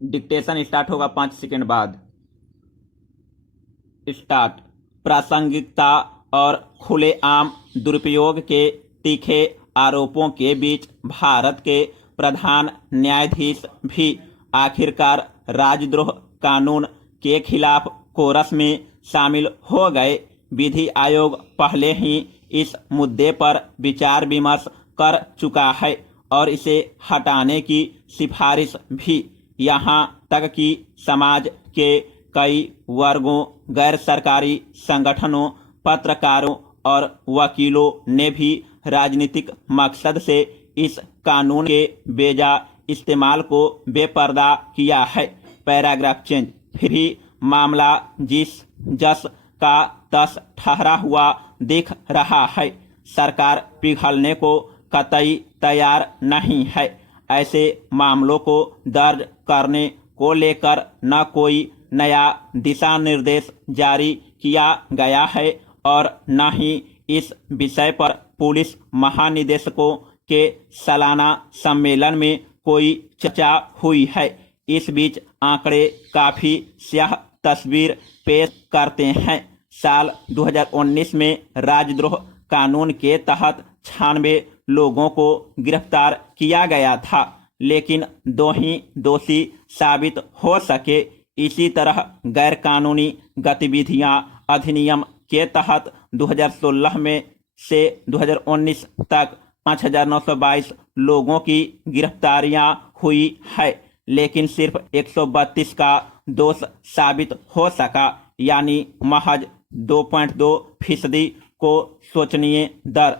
Dictation start होगा 5 second बाद। Start. प्रासंगिकता और खुलेआम दुरुपयोग के तीखे आरोपों के बीच भारत के प्रधान न्यायाधीश भी आखिरकार राजद्रोह कानून के खिलाफ कोरस में शामिल हो गए। विधि आयोग पहले ही इस मुद्दे पर विचार विमर्श कर चुका है और इसे हटाने की सिफारिश भी। यहाँ तक कि समाज के कई वर्गों, गैर सरकारी संगठनों, पत्रकारों और वकीलों ने भी राजनीतिक मकसद से इस कानून के बेजा इस्तेमाल को बेपर्दा किया है। Paragraph change. फिर भी मामला जिस जस का तस ठहरा हुआ दिख रहा है। सरकार पिघलने को कतई तैयार नहीं है। ऐसे मामलों को दर्ज करने को लेकर न कोई नया दिशा निर्देश जारी किया गया है और न ही इस विषय पर पुलिस महानिदेशकों के सालाना सम्मेलन में कोई चर्चा हुई है। इस बीच आंकड़े काफी स्याह तस्वीर पेश करते हैं। साल 2019 में राजद्रोह कानून के तहत 96 लोगों को गिरफ्तार किया गया था, लेकिन 2 ही दोषी साबित हो सके। इसी तरह गैरकानूनी गतिविधियां अधिनियम के तहत 2016 में से 2019 तक 5,922 लोगों की गिरफ्तारियां हुई है, लेकिन सिर्फ 132 का दोष साबित हो सका, यानी महज 2.2% को शोचनीय दर।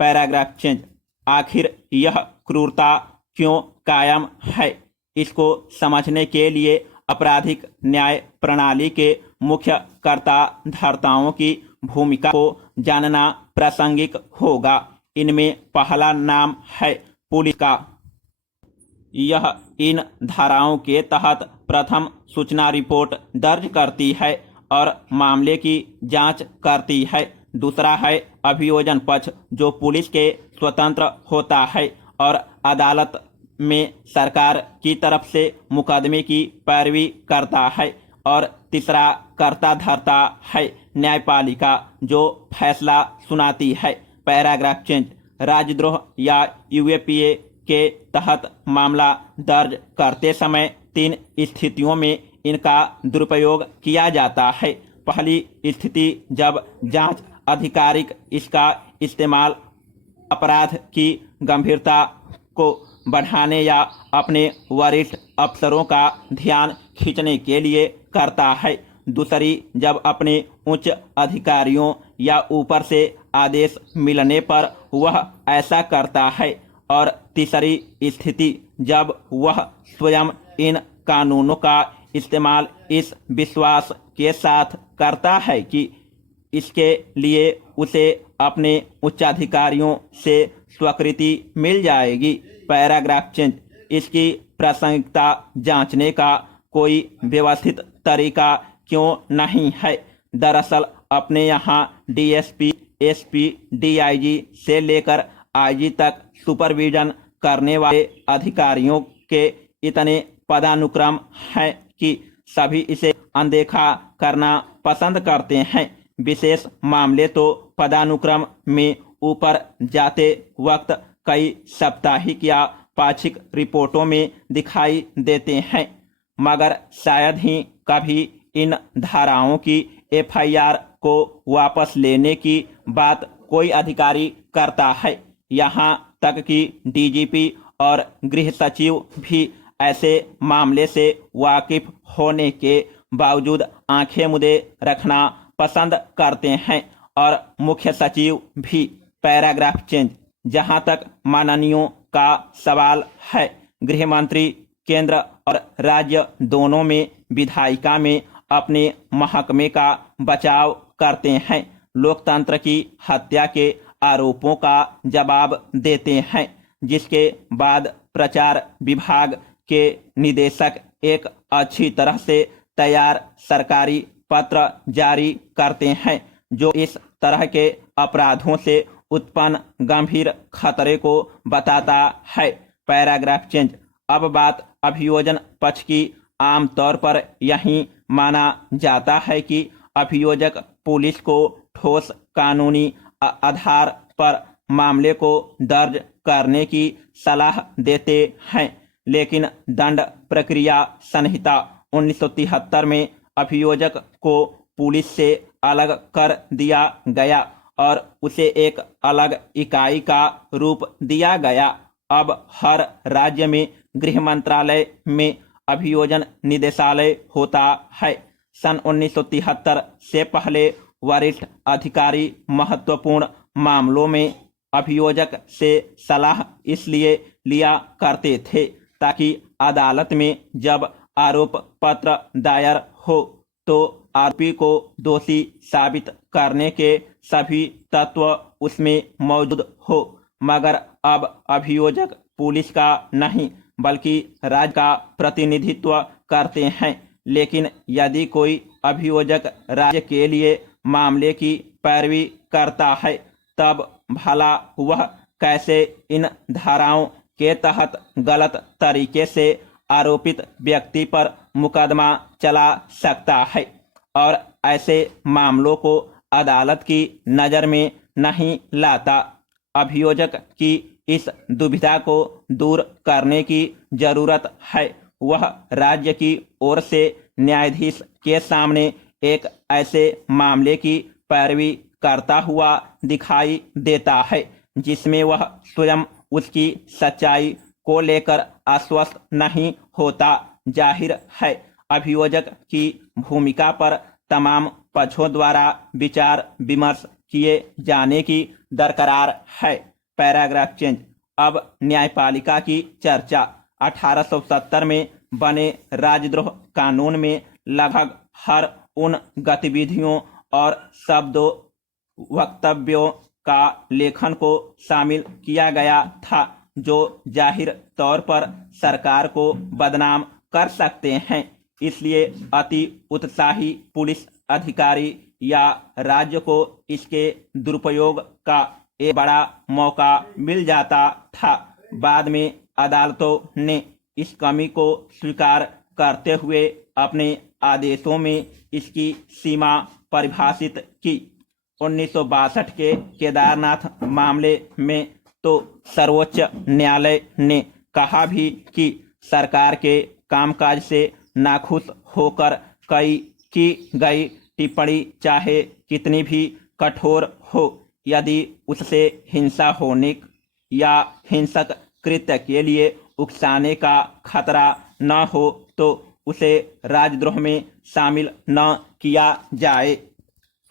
Paragraph change. आखिर यह क्रूरता क्यों कायम है? इसको समझने के लिए आपराधिक न्याय प्रणाली के मुख्य कर्ता धर्ताओं की भूमिका को जानना प्रासंगिक होगा। इनमें पहला नाम है पुलिस का। यह इन धाराओं के तहत प्रथम सूचना रिपोर्ट दर्ज करती है और मामले की जांच करती है। दूसरा है अभियोजन पक्ष, जो पुलिस के स्वतंत्र होता है और अदालत में सरकार की तरफ से मुकदमे की पैरवी करता है। और तीसरा कर्ता धर्ता है न्यायपालिका, जो फैसला सुनाती है। Paragraph change. राजद्रोह या यूएपीए के तहत मामला दर्ज करते समय 3 स्थितियों में इनका दुरुपयोग किया जाता है। पहली स्थिति, जब जांच अधिकारिक इसका इस्तेमाल अपराध की गंभीरता को बढ़ाने या अपने वरिष्ठ अफसरों का ध्यान खींचने के लिए करता है। दूसरी, जब अपने उच्च अधिकारियों या ऊपर से आदेश मिलने पर वह ऐसा करता है। और तीसरी स्थिति, जब वह स्वयं इन कानूनों का इस्तेमाल इस विश्वास के साथ करता है कि इसके लिए उसे अपने उच्चाधिकारियों से स्वीकृति मिल जाएगी। Paragraph change. इसकी प्रासंगिकता जांचने का कोई व्यवस्थित तरीका क्यों नहीं है? दरअसल अपने यहाँ डीएसपी, एसपी, डीआईजी से लेकर आईजी तक सुपरविजन करने वाले अधिकारियों के इतने पदानुक्रम हैं कि सभी इसे अनदेखा करना पसंद करते हैं। विशेष मामले तो पदानुक्रम में ऊपर जाते वक्त कई साप्ताहिक या पाक्षिक रिपोर्टों में दिखाई देते हैं, मगर शायद ही कभी इन धाराओं की एफआईआर को वापस लेने की बात कोई अधिकारी करता है। यहाँ तक कि डीजीपी और गृह सचिव भी ऐसे मामले से वाकिफ होने के बावजूद आंखें मूंदे रखना पसंद करते हैं, और मुख्य सचिव भी। Paragraph change. जहां तक माननीयों का सवाल है, गृह मंत्री केंद्र और राज्य दोनों में विधायिका में अपने महकमे का बचाव करते हैं, लोकतंत्र की हत्या के आरोपों का जवाब देते हैं, जिसके बाद प्रचार विभाग के निदेशक एक अच्छी तरह से तैयार सरकारी पत्र जारी करते हैं, जो इस तरह के अपराधों से उत्पन्न गंभीर खतरे को बताता है। Paragraph change. अब बात अभियोजन पक्ष की आमतौर पर यही माना जाता है कि अभियोजक पुलिस को ठोस कानूनी आधार पर मामले को दर्ज करने की सलाह देते हैं, लेकिन दंड प्रक्रिया संहिता 1973 में अभियोजक को पुलिस से अलग कर दिया गया और उसे एक अलग इकाई का रूप दिया गया। अब हर राज्य में गृह मंत्रालय में अभियोजन निदेशालय होता है। सन 1973 से पहले वरिष्ठ अधिकारी महत्वपूर्ण मामलों में अभियोजक से सलाह इसलिए लिया करते थे ताकि अदालत में जब आरोप पत्र दायर हो तो आरोपी को दोषी साबित करने के सभी तत्व उसमें मौजूद हो। मगर अब अभियोजक पुलिस का नहीं बल्कि राज्य का प्रतिनिधित्व करते हैं। लेकिन यदि कोई अभियोजक राज्य के लिए मामले की पैरवी करता है तब भला वह कैसे इन धाराओं के तहत गलत तरीके से आरोपित व्यक्ति पर मुकदमा चला सकता है और ऐसे मामलों को अदालत की नज़र में नहीं लाता। अभियोजक की इस दुविधा को दूर करने की जरूरत है। वह राज्य की ओर से न्यायाधीश के सामने एक ऐसे मामले की पैरवी करता हुआ दिखाई देता है जिसमें वह स्वयं उसकी सच्चाई को लेकर आश्वस्त नहीं होता। जाहिर है अभियोजक की भूमिका पर तमाम पक्षों द्वारा विचार विमर्श किए जाने की दरकार है। Paragraph change. अब न्यायपालिका की चर्चा। 1870 में बने राजद्रोह कानून में लगभग हर उन गतिविधियों और शब्दों वक्तव्यों का लेखन को शामिल किया गया था जो जाहिर तौर पर सरकार को बदनाम कर सकते हैं। इसलिए अति उत्साही पुलिस अधिकारी या राज्य को इसके दुरुपयोग का एक बड़ा मौका मिल जाता था। बाद में अदालतों ने इस कमी को स्वीकार करते हुए अपने आदेशों में इसकी सीमा परिभाषित की। 1962 के केदारनाथ मामले में तो सर्वोच्च न्यायालय ने कहा भी कि सरकार के कामकाज से नाखुश होकर की गई टिप्पणी चाहे कितनी भी कठोर हो, यदि उससे हिंसा होने या हिंसक कृत्य के लिए उकसाने का खतरा न हो तो उसे राजद्रोह में शामिल न किया जाए।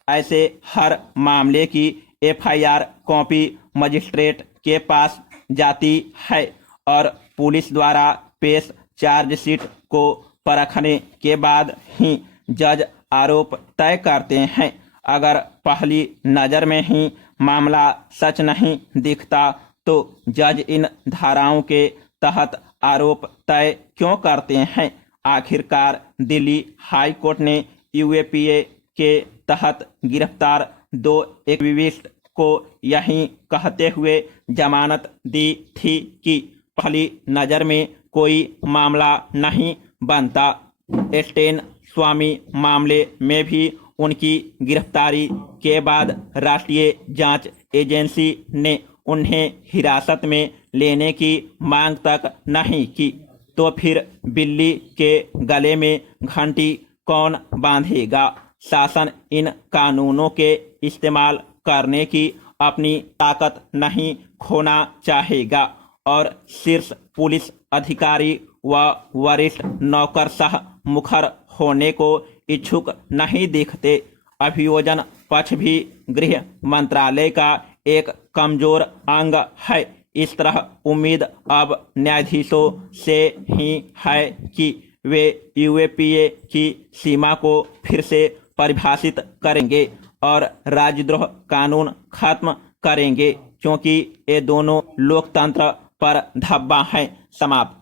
ऐसे हर मामले की एफआईआर कॉपी मजिस्ट्रेट के पास जाती है और पुलिस द्वारा पेश चार्जशीट को परखने के बाद ही जज आरोप तय करते हैं। अगर पहली नज़र में ही मामला सच नहीं दिखता तो जज इन धाराओं के तहत आरोप तय क्यों करते हैं। आखिरकार दिल्ली हाई कोर्ट ने यूएपीए के तहत गिरफ्तार 2 एक्टिविस्ट को यही कहते हुए जमानत दी थी कि पहली नज़र में कोई मामला नहीं बनता। स्टेन स्वामी मामले में भी उनकी गिरफ्तारी के बाद राष्ट्रीय जांच एजेंसी ने उन्हें हिरासत में लेने की मांग तक नहीं की। तो फिर बिल्ली के गले में घंटी कौन बांधेगा। शासन इन कानूनों के इस्तेमाल करने की अपनी ताकत नहीं खोना चाहेगा और शीर्ष पुलिस अधिकारी व वरिष्ठ नौकरशाह मुखर होने को इच्छुक नहीं दिखते। अभियोजन पक्ष भी गृह मंत्रालय का एक कमजोर अंग है। इस तरह उम्मीद अब न्यायाधीशों से ही है कि वे यूएपीए की सीमा को फिर से परिभाषित करेंगे और राजद्रोह कानून खत्म करेंगे, क्योंकि ये दोनों लोकतंत्र पर धब्बा हैं। समाप्त।